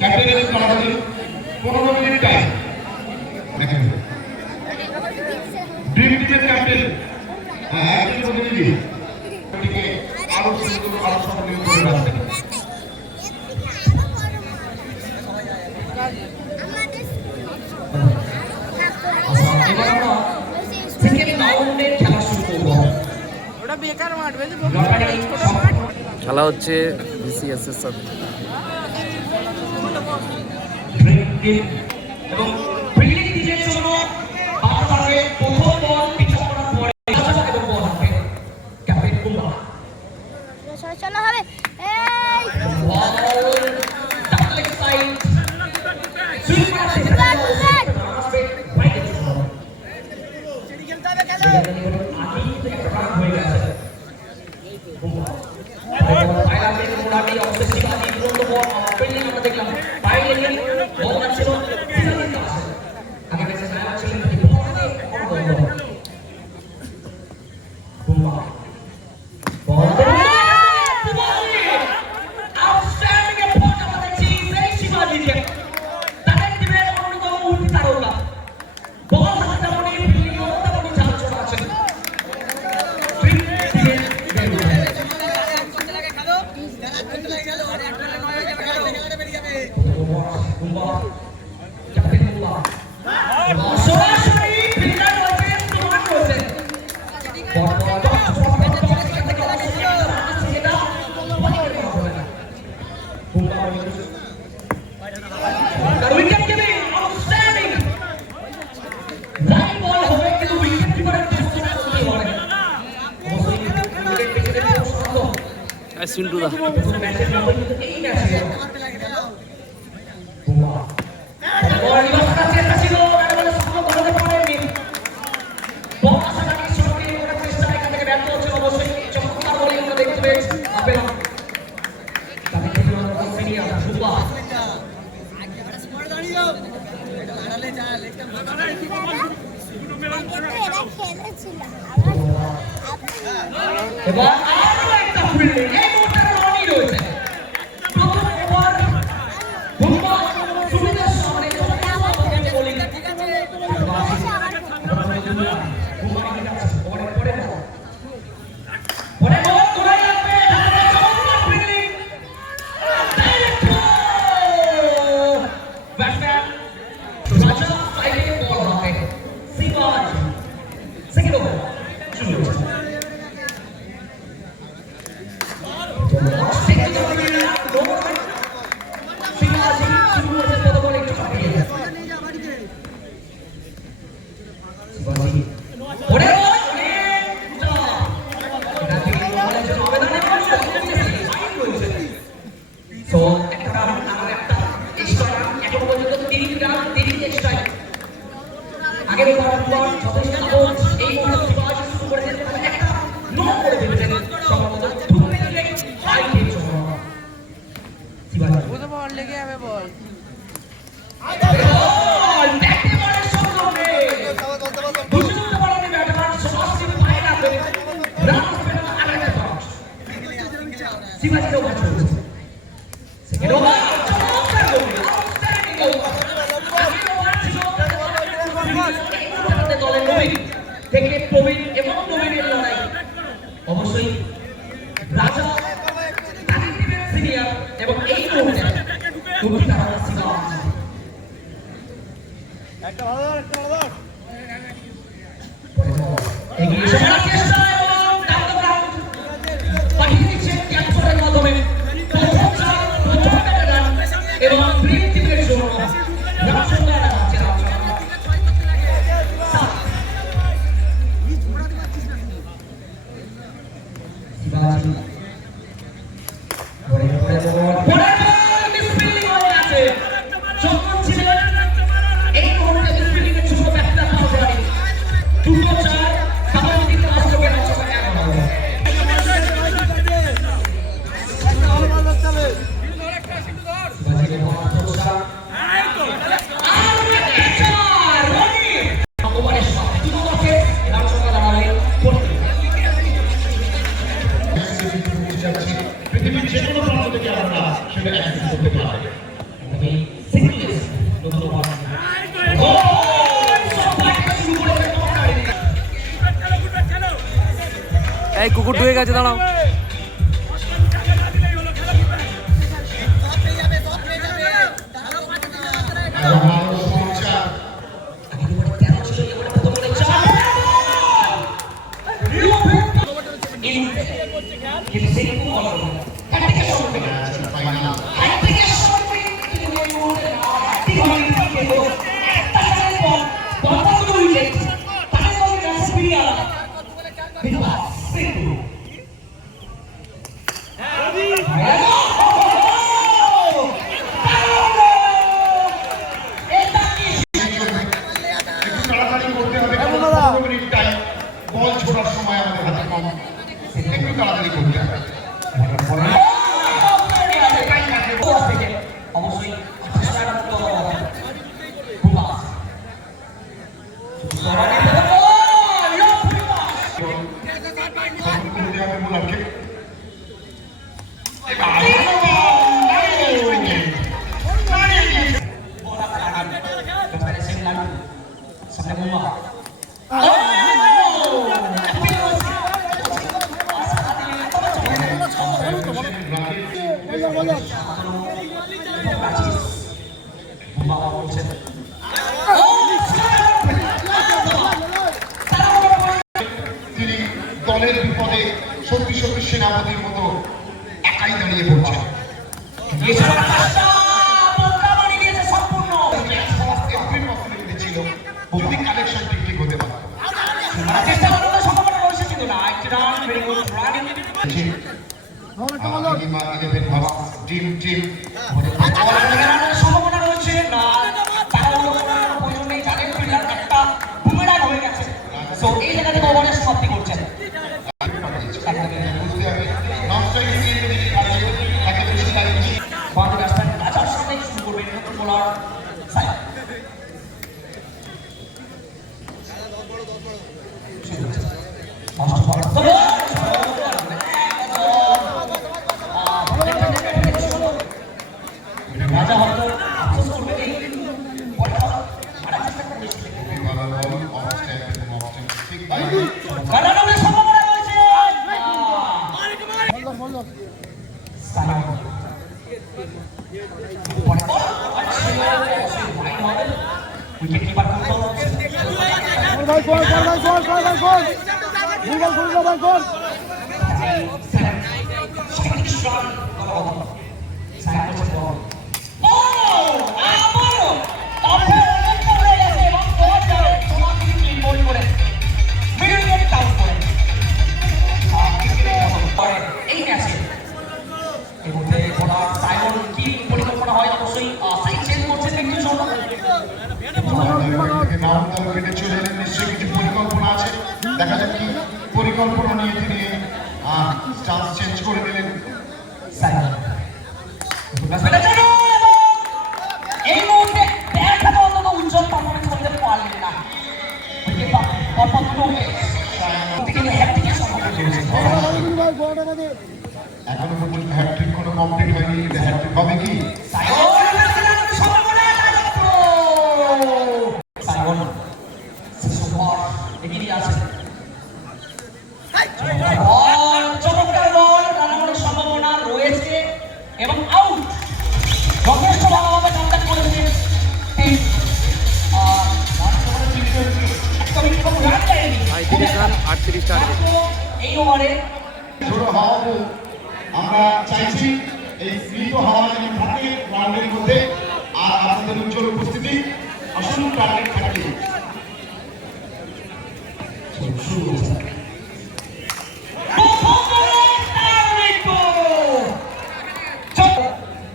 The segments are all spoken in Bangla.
ক্যাপ্টেনের কারাগারে 15 মিনিট টাইম। ড্রিম টিমের ক্যাপ্টেন একজন প্রতিনিধি আরো সুন্দর আরো সম্মানিত করে রাখবেন। খেলা হচ্ছে বিসিএস এর সাথে এবং ফিল্ডিং টিমের জন্য বারবারে প্রথম বল পিছন করার পরে এবং বল হাতে ক্যাপ্টেন কুমার চলো হবে এই বল ডাবল সাইড সুইং করতে বাইরে চেরি খেলতে হবে খেলো আগেই তো একটা রান হয়ে গেছে আইল্যান্ডের মোড়াটি অবশ্যই শিবাজি দ্রুত বল ফিল্ডিং আমরা দেখলাম বাইরে গেলেন বল যাচ্ছিল শিবাজির কাছে আগে বেঁচে যায় ছিলেন বুম্বা বল আউটস্ট্যান্ডিং এ বল আমরা দেখছি সেই শিবাজিকে তাদের টিমের অন্যতম উঠি তারকা বল হাতে মনে ফিল্ডিং ও তেমনি চান্স আছে সিন্টু দা অবশ্যই রাজা সিনিয়র এবং এই মুহূর্তে একটা ভালো এগিয়ে যাওয়ার চেষ্টা এবং ডাউন দ্য গ্রাউন্ড পাঠিয়ে দিচ্ছে ক্যাপচারের মাধ্যমে প্রথম রান এবং গ্রিন টিমের জন্য রান সংখ্যা আছে শিবাজি পরে মিসফিল্ডিং হয়ে আছে যখন ছিলেন এই মুহূর্তে মিসফিল্ডিং এর ছোট একটা পাওয়া যায় দুটো চার সামাজিক রাষ্ট্রকে রচনা করা এই সিঙ্গেলস নতুন বল গোল সবাইকে শুরু করেছে এই কুকুর ঢুকে গেছে, দাঁড়াও। তাড়াতাড়ি করতে হবে, 15 মিনিট টাইম। বল ছোড়ার সময় আমাদের হাতে কম, একটু তাড়াতাড়ি করতে হবে। অবশ্যই তিনি দলের বিপদে সত্যি সত্যি সেনাপতির মতো একাই দাঁড়িয়ে পড়ছেন। যদি কালেকশন ঠিক হতে পারে সম্ভাবনা রয়েছে না, তারা প্রয়োজন নেই, জানেন ফিল্ডার একটা বুমেরাং হয়ে গেছে। তো এই জায়গা থেকে ওভারের সমাপ্তি করছেন। বাংলা ব্যাটসম্যান রাজার সাথে শুরু করবেন নতুন বোলার সাইদ। রাজা হয়তো আফসোস করবেন এই মারার চেষ্টা করেছিলেন। কারণ সম্ভাবনা রয়েছে সালাম উইকেট কিপার এই ম্যাচে এই মধ্যে সাইমন কি পরিকল্পনা হয় অবশ্যই সাইড চেঞ্জ করছেন একটু সময় চলে এলেন, নিশ্চয়ই কিছু পরিকল্পনা আছে। দেখা যাক কি পরিকল্পনা নিয়ে তিনি চান্স চেঞ্জ করে দিলেন। এই মুহূর্তে ব্যাট হাতে অন্তত উজ্জ্বল পারফরমেন্স করতে পারলেন না। এখনো পর্যন্ত হ্যাটট্রিক কোনো কমপ্লিট হয়নি, হ্যাটট্রিক হবে কি? সম্ভাবনা রয়েছে এবং আউট যথেষ্ট ভালোভাবে কন্ট্যাক্ট করেছে এই ওভারে ছোট হাওয়াবো আমরা চাইছি এই স্মিত হাওয়া যেন থাকে গ্রাউন্ডের মধ্যে, আর আপনাদের উজ্জ্বল উপস্থিতি আসল টার্গেট থাকে।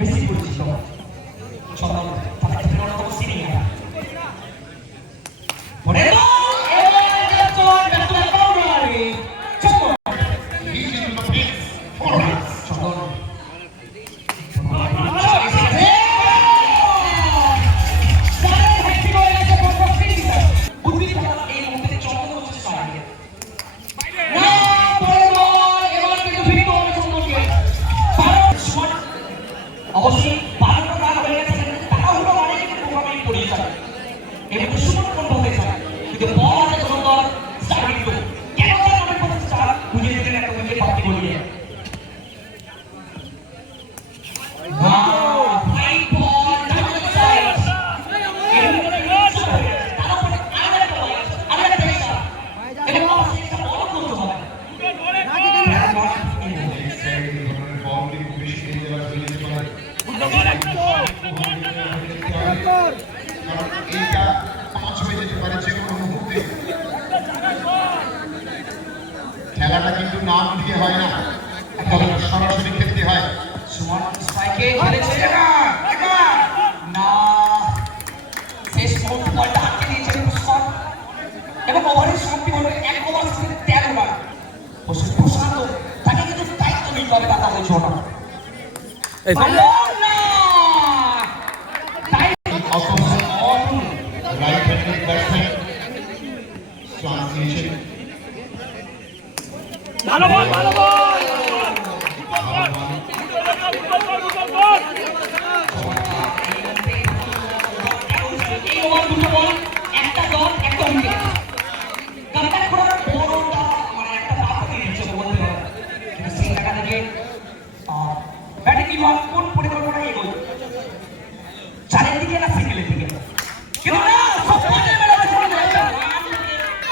বেশি পরিচিত অবশ্যই 12টা রান হয়ে গেছে। খেলা কিন্তু নাম দিয়ে হয় না, খেলাটা সরাসরি খেলতে হয়। সুমন স্ট্রাইকে খেলেছে না, শেষ মুহূর্ত বলটা হাতে নিয়েছে পুষ্কর এবং ওভারের সংখ্যা হলো 1 ওভার 13 রান। প্রশান্ত তাকে কিন্তু দায়িত্ব নিতে হবে, কথা বলছো না রাইট হ্যান্ডেড ব্যাটসম্যান ট্রান্সলেশন ভালো বল এই ওভার দুটো বল, একটা ডট একটা উইকেট। কামব্যাক করার বড়টা মানে একটা পাপড়ি দিচ্ছে বলতে হবে, কিন্তু সেই জায়গা থেকে ব্যাটিং বিভাগ কোন পরিকল্পনা এগোয়, চারের দিকে না সিঙ্গেলের দিকে, কিন্তু না সব বলে মেরে চলে যাচ্ছে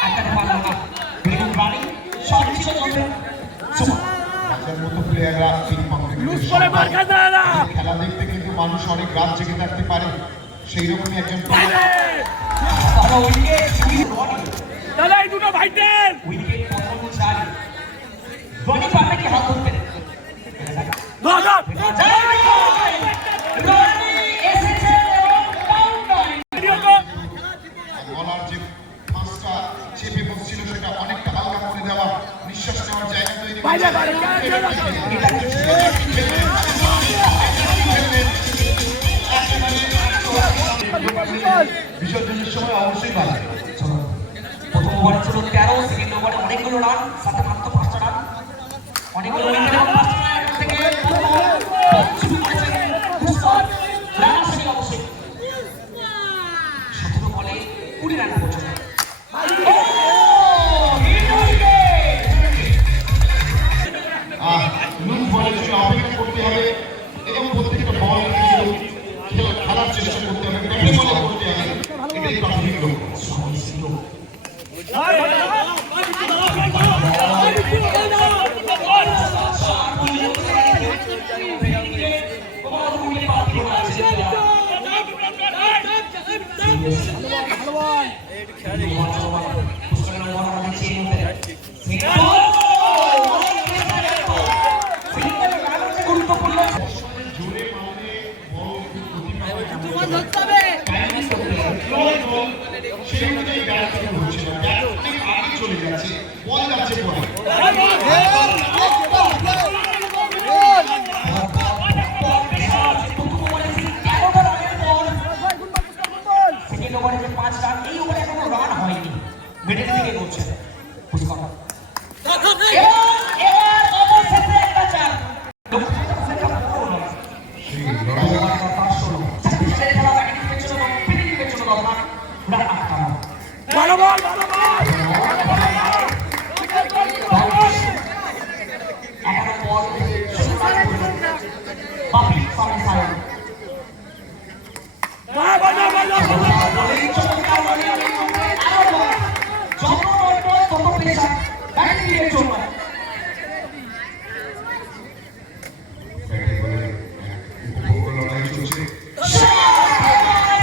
একটা পারল না। ভেরি গুড রানিং, সব ছিল চলছে। সুমন রাজার মতো প্লেয়াররা এই খেলা দেখতে কিন্তু মানুষ অনেক রাত জেগে থাকতে পারে, সেই রকমই একজন ভালো উইকেট, দাদা এই দুটো ভাইটেন উইকেট প্রথম চার রনি পারবে কি হাত ধরতে, ধর রনি এসেছে এবং বাউন্ডারি। বলার যে পাঁচটা চেপে বসছিল সেটা অনেকটা হালকা করে দেওয়া, নিঃশ্বাস নেওয়ার জায়গা তৈরি বিসর্জনের সময় অবশ্যই ভালো। প্রথম ওভারে ছিল 13, সেকেন্ড ওভারে অনেকগুলো রান, সাথে মাত্র 5টা রান, অনেকগুলো উইকেট এবং 5টা রান থেকে শুরু করেছেন পুষ্কর। রান আসেনি অবশ্যই, 17 বলে 20 রান পর্যন্ত। লুজ বলের জন্য অপেক্ষা করতে হবে এবং প্রত্যেকটা বল খেলার চেষ্টা করতে হবে, ব্যাটিং বলে করতে হবে, এটাই প্রাথমিক লক্ষ্য। জোরে মারলে বল ধরতে হবে, সেই অনুযায়ী ব্যাট শুরু হচ্ছে না, ব্যাট অনেক আগে চলে যাচ্ছে, বল যাচ্ছে পরে। সেকেন্ড ওভারে যে 5 রান, এই ওভারে এখনো রান হয়নি, মিডল থেকে করছে পুষ্কর। এবার অবশেষে একটা চার, ভালো বল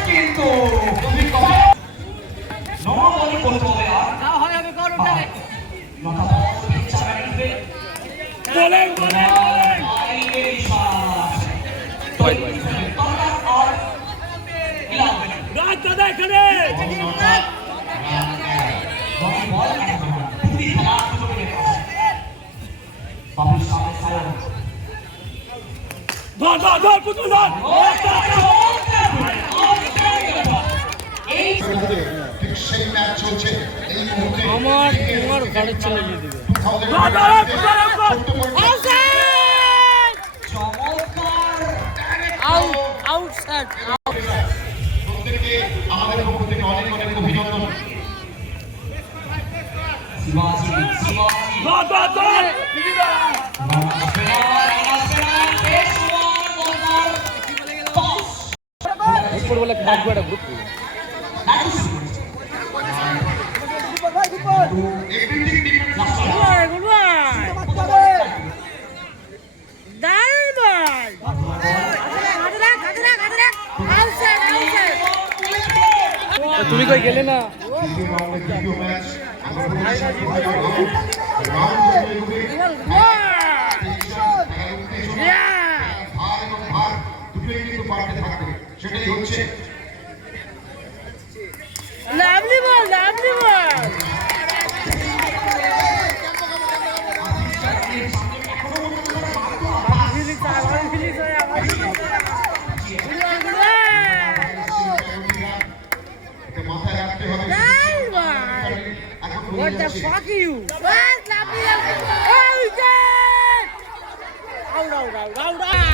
কিন্তু নবমণি করতে হবে আর ঠিক সেই ম্যাচ চলছে এই মুহূর্তে। আমার ঘরের ছেলে দিয়ে দিবে। প্রত্যেককে আমাদের পক্ষ থেকে অনেক অনেক অভিনন্দন। বলে ভাগ্য একটা গ্রুপ তুমি কই গেলে না? দ্বিতীয় ম্যাচ সেটাই হচ্ছে লাভলি বল মাথায় রাখতে হবে What the fuck you? Bus love Out!